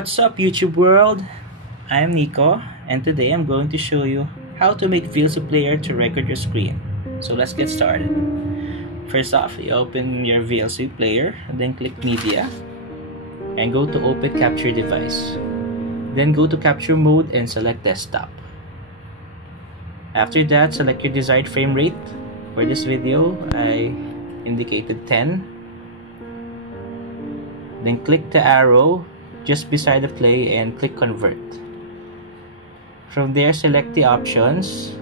What's up, YouTube world? I'm Nico, and today I'm going to show you how to make VLC player to record your screen. So let's get started. First off, you open your VLC player, and then click Media, and go to Open Capture Device. Then go to Capture Mode and select Desktop. After that, select your desired frame rate. For this video, I indicated 10. Then click the arrow just beside the play and click Convert. From there, select the options,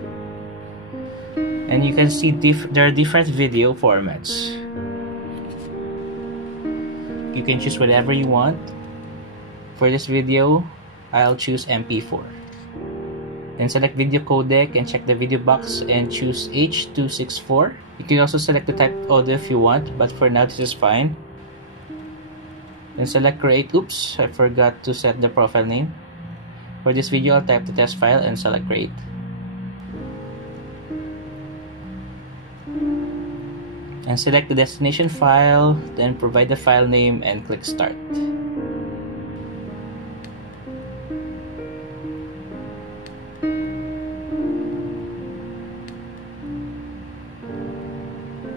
and you can see there are different video formats. You can choose whatever you want. For this video, I'll choose MP4. Then select video codec and check the video box and choose H.264. You can also select the type of audio if you want, but for now this is fine. Then select create. Oops, I forgot to set the profile name. For this video, I'll type the test file and select create. And select the destination file, then provide the file name and click start.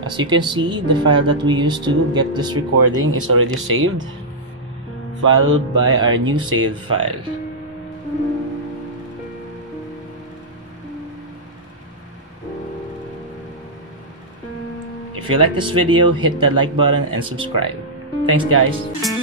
As you can see, the file that we used to get this recording is already saved, followed by our new saved file. If you like this video, hit that like button and subscribe. Thanks guys!